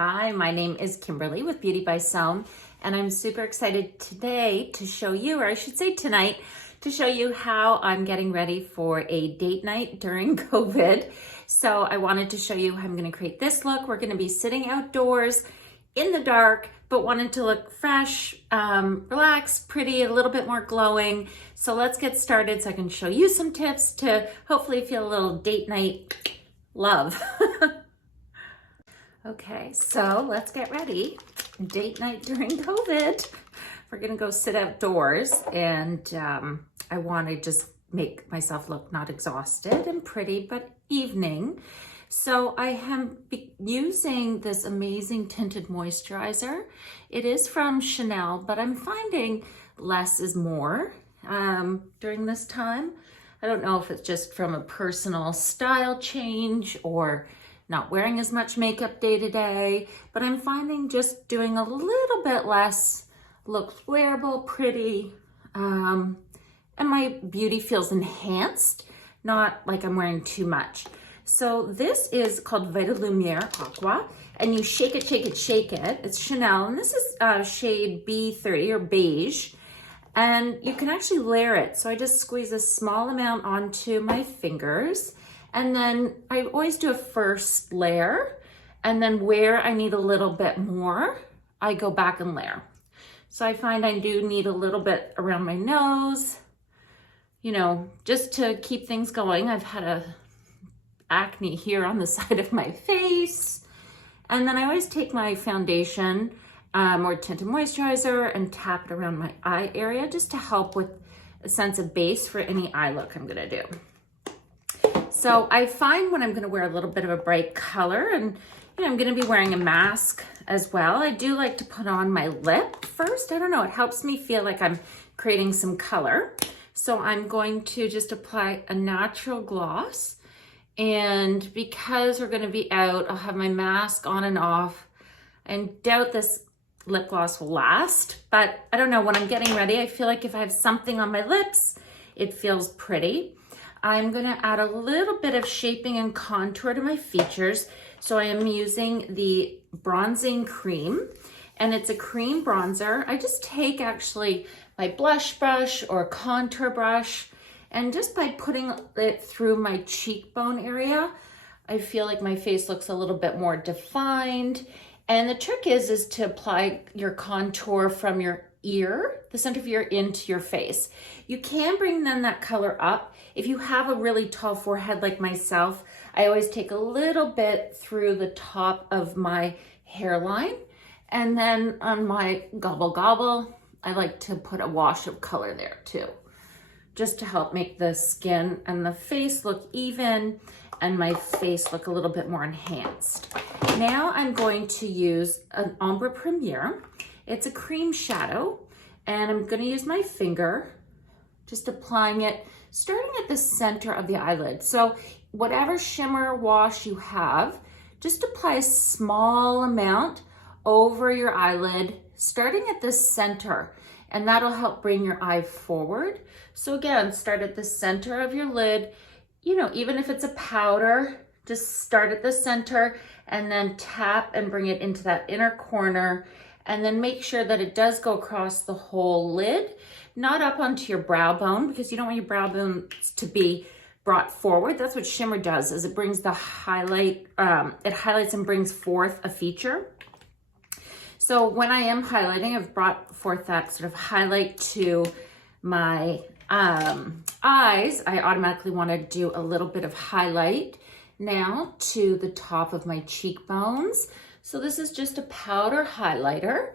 Hi, my name is Kimberly with Beauty by Som, and I'm super excited today to show you, or I should say tonight, to show you how I'm getting ready for a date night during COVID. So I wanted to show you how I'm gonna create this look. We're gonna be sitting outdoors in the dark, but wanted to look fresh, relaxed, pretty, a little bit more glowing. So let's get started so I can show you some tips to hopefully feel a little date night love. Okay, so let's get ready. Date night during COVID. We're gonna go sit outdoors, and I wanna just make myself look not exhausted and pretty, but evening. So I am using this amazing tinted moisturizer. It is from Chanel, but I'm finding less is more during this time. I don't know if it's just from a personal style change or not wearing as much makeup day to day, but I'm finding just doing a little bit less looks wearable, pretty, and my beauty feels enhanced, not like I'm wearing too much. So this is called Vitalumiere Aqua, and you shake it, shake it, shake it. It's Chanel, and this is shade B30 or beige, and you can actually layer it. So I just squeeze a small amount onto my fingers, and then I always do a first layer, and then where I need a little bit more, I go back and layer. So I find I do need a little bit around my nose, you know, just to keep things going. I've had a acne here on the side of my face. And then I always take my foundation or tinted moisturizer and tap it around my eye area just to help with a sense of base for any eye look I'm gonna do. So I find when I'm gonna wear a little bit of a bright color, and you know, I'm gonna be wearing a mask as well, I do like to put on my lip first. I don't know, it helps me feel like I'm creating some color. So I'm going to just apply a natural gloss. And because we're gonna be out, I'll have my mask on and off. I doubt this lip gloss will last, but I don't know, when I'm getting ready, I feel like if I have something on my lips, it feels pretty. I'm gonna add a little bit of shaping and contour to my features. So I am using the bronzing cream, and it's a cream bronzer. I just take actually my blush brush or contour brush, and just by putting it through my cheekbone area, I feel like my face looks a little bit more defined. And the trick is to apply your contour from your ear, the center of your ear, into your face. You can bring then that color up. If you have a really tall forehead like myself, I always take a little bit through the top of my hairline. And then on my gobble gobble, I like to put a wash of color there too, just to help make the skin and the face look even and my face look a little bit more enhanced. Now I'm going to use an Ombre Premiere. It's a cream shadow, and I'm gonna use my finger, just applying it, starting at the center of the eyelid. So whatever shimmer wash you have, just apply a small amount over your eyelid, starting at the center, and that'll help bring your eye forward. So again, start at the center of your lid. You know, even if it's a powder, just start at the center and then tap and bring it into that inner corner, and then make sure that it does go across the whole lid, not up onto your brow bone, because you don't want your brow bone to be brought forward. That's what shimmer does, is it brings the highlight, it highlights and brings forth a feature. So when I am highlighting, I've brought forth that sort of highlight to my eyes. I automatically want to do a little bit of highlight now to the top of my cheekbones. So this is just a powder highlighter,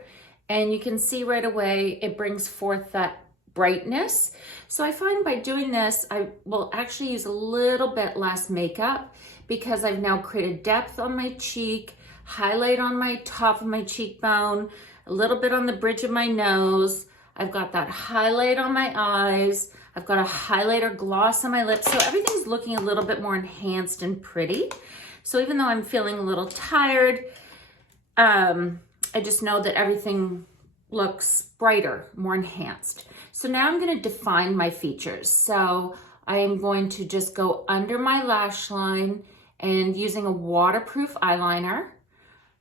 and you can see right away it brings forth that brightness. So I find by doing this, I will actually use a little bit less makeup because I've now created depth on my cheek, highlight on my top of my cheekbone, a little bit on the bridge of my nose. I've got that highlight on my eyes. I've got a highlighter gloss on my lips. So everything's looking a little bit more enhanced and pretty. So even though I'm feeling a little tired, I just know that everything looks brighter, more enhanced. So now I'm gonna define my features. So I am going to just go under my lash line and using a waterproof eyeliner,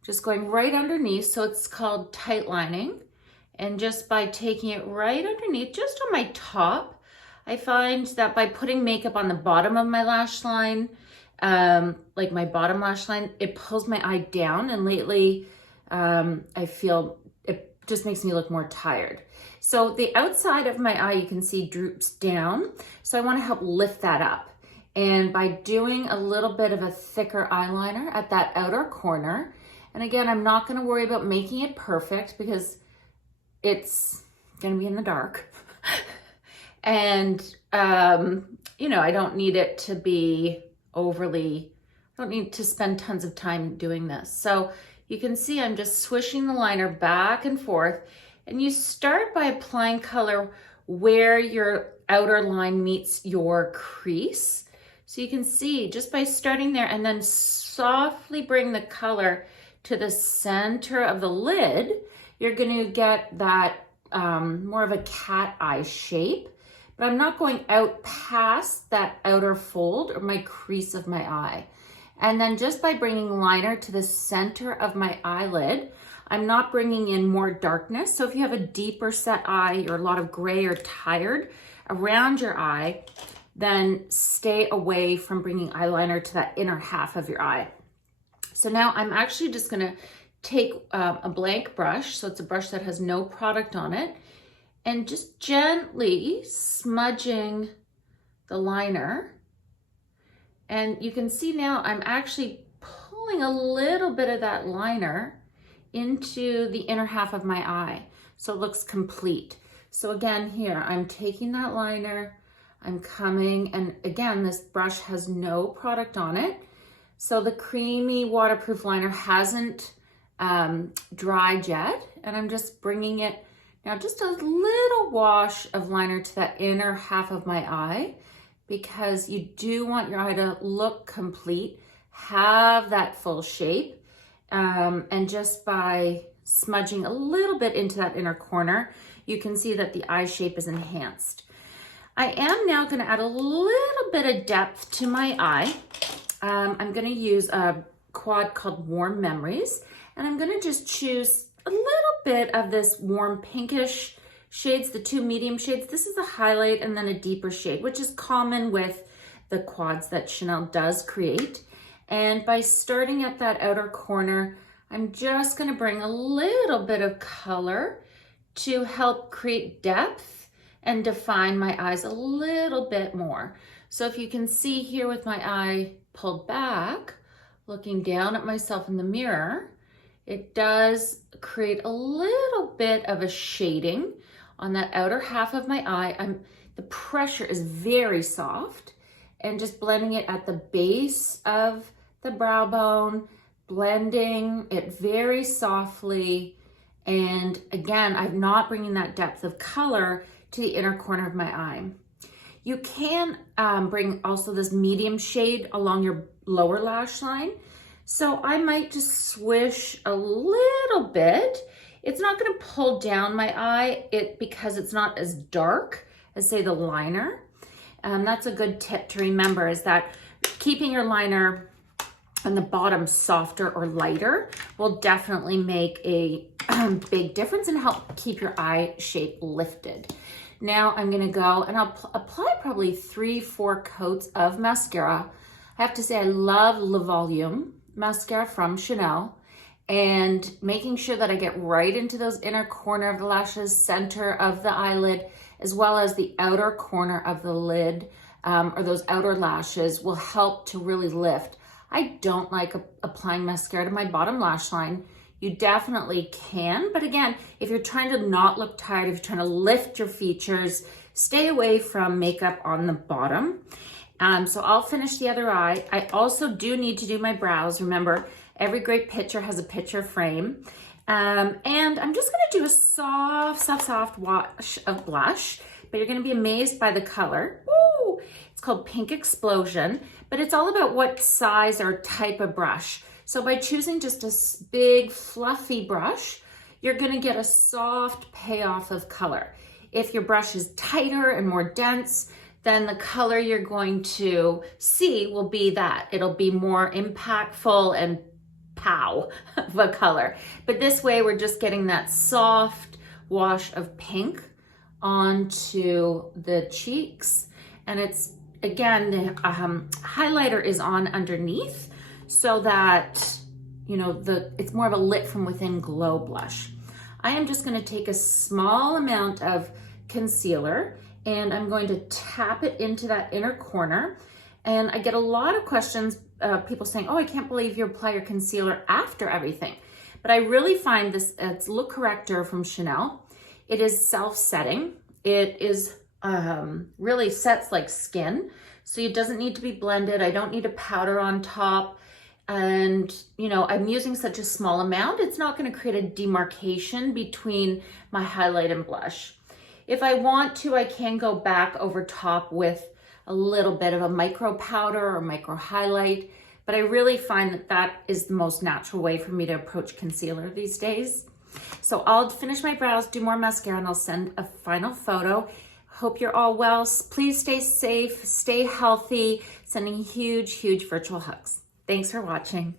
just going right underneath. So it's called tight lining. And just by taking it right underneath, just on my top, I find that by putting makeup on the bottom of my lash line, like my bottom lash line, it pulls my eye down. And lately, I feel it just makes me look more tired. So the outside of my eye, you can see droops down. So I want to help lift that up. And by doing a little bit of a thicker eyeliner at that outer corner, and again, I'm not going to worry about making it perfect because it's going to be in the dark. And, you know, I don't need it to be overly, I don't need to spend tons of time doing this. So you can see I'm just swishing the liner back and forth, and you start by applying color where your outer line meets your crease. So you can see just by starting there and then softly bring the color to the center of the lid, you're going to get that more of a cat eye shape. But I'm not going out past that outer fold or my crease of my eye. And then just by bringing liner to the center of my eyelid, I'm not bringing in more darkness. So if you have a deeper set eye or a lot of gray or tired around your eye, then stay away from bringing eyeliner to that inner half of your eye. So now I'm actually just gonna take a blank brush. So it's a brush that has no product on it, and just gently smudging the liner. And you can see now I'm actually pulling a little bit of that liner into the inner half of my eye, so it looks complete. So again, here, I'm taking that liner, I'm coming, and again, this brush has no product on it. So the creamy waterproof liner hasn't dried yet, and I'm just bringing it, now just a little wash of liner to that inner half of my eye, because you do want your eye to look complete, have that full shape. And just by smudging a little bit into that inner corner, you can see that the eye shape is enhanced. I am now going to add a little bit of depth to my eye. I'm going to use a quad called Warm Memories, and I'm going to just choose a little bit of this warm pinkish shades, the two medium shades. This is a highlight and then a deeper shade, which is common with the quads that Chanel does create. And by starting at that outer corner, I'm just going to bring a little bit of color to help create depth and define my eyes a little bit more. So if you can see here with my eye pulled back, looking down at myself in the mirror, it does create a little bit of a shading on that outer half of my eye. The pressure is very soft, and just blending it at the base of the brow bone, blending it very softly. And again, I'm not bringing that depth of color to the inner corner of my eye. You can bring also this medium shade along your lower lash line. So I might just swish a little bit. It's not going to pull down my eye because it's not as dark as, say, the liner. That's a good tip to remember, is that keeping your liner on the bottom softer or lighter will definitely make a big difference and help keep your eye shape lifted. Now I'm going to go and I'll apply probably 3-4 coats of mascara. I have to say I love Le Volume Mascara from Chanel, and making sure that I get right into those inner corner of the lashes, center of the eyelid, as well as the outer corner of the lid, or those outer lashes, will help to really lift. I don't like applying mascara to my bottom lash line. You definitely can, but again, if you're trying to not look tired, if you're trying to lift your features, stay away from makeup on the bottom. So I'll finish the other eye. I also do need to do my brows. Remember, every great picture has a picture frame. And I'm just gonna do a soft wash of blush, but you're gonna be amazed by the color. Woo! It's called Pink Explosion, but it's all about what size or type of brush. So by choosing just a big fluffy brush, you're gonna get a soft payoff of color. If your brush is tighter and more dense, then the color you're going to see will be that. It'll be more impactful and pow of a color. But this way we're just getting that soft wash of pink onto the cheeks. And it's, again, the highlighter is on underneath so that, you know, it's more of a lit from within glow blush. I am just gonna take a small amount of concealer and I'm going to tap it into that inner corner. And I get a lot of questions, people saying, oh, I can't believe you apply your concealer after everything. But I really find this, it's Look Corrector from Chanel. It is self-setting. It is really sets like skin. So it doesn't need to be blended. I don't need a powder on top. And, you know, I'm using such a small amount, it's not going to create a demarcation between my highlight and blush. If I want to, I can go back over top with a little bit of a micro powder or micro highlight, but I really find that that is the most natural way for me to approach concealer these days. So I'll finish my brows, do more mascara, and I'll send a final photo. Hope you're all well. Please stay safe, stay healthy. Sending huge, huge virtual hugs. Thanks for watching.